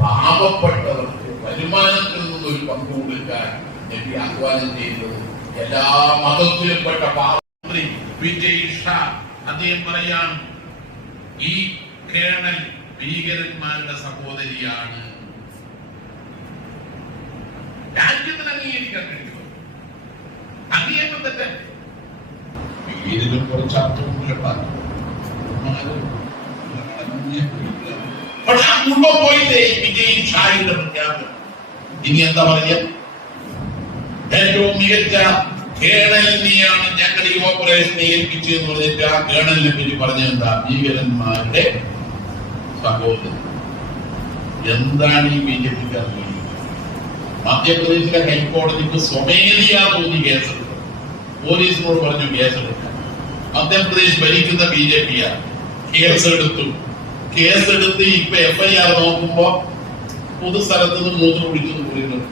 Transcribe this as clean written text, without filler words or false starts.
പാവപ്പെട്ടവർക്ക് വരുമാനത്തിൽ നിന്നൊരു പങ്ക് കൊടുക്കാൻ നബി ആഹ്വാനം ചെയ്യുന്നത് എല്ലാ മതത്തിലുംപ്പെട്ട പാവമന്ത്രി വിജയ് ഷാ അദ്ദേഹം പറയാൻ ഈ കേണൽ ഭീകരന്മാരുടെ സഹോദരിയാണ്. രാജ്യത്തിന് അംഗീകരിക്കാൻ കഴിയുമോ? അംഗീകരിക്കാൻ തന്നെ ഇതിലും കുറച്ച് അർത്ഥങ്ങളുണ്ടാകും. പക്ഷെ ആ കുടുംബം പോയില്ലേ വിജയ് ഷായുടെ പ്രഖ്യാപനം. ഇനി എന്താ പറയാ? ഏറ്റവും മികച്ച കേണലിനെയാണ് ഞങ്ങൾ ഈ ഓപ്പറേഷനെ ഏൽപ്പിച്ചു എന്ന് പറഞ്ഞിട്ട് ആ കേണലിനെ പറ്റി പറഞ്ഞെന്താ? ഭീകരന്മാരുടെ സഹോദരൻ. എന്താണ് ഈ ബിജെപിക്കാർ ചെയ്യുന്നത്? മധ്യപ്രദേശിലെ ഹൈക്കോടതിക്ക് സ്വമേധിയാ തോന്നി കേസെടുക്കും. പോലീസിനോട് പറഞ്ഞു കേസെടുക്കാൻ. മധ്യപ്രദേശ് ഭരിക്കുന്ന ബിജെപിയാണ്. കേസെടുത്ത് ഇപ്പൊ FIR നോക്കുമ്പോ പൊതുസ്ഥലത്ത് നിന്ന് മൂത്രം കുടിച്ചെന്ന് പറയുന്നത്.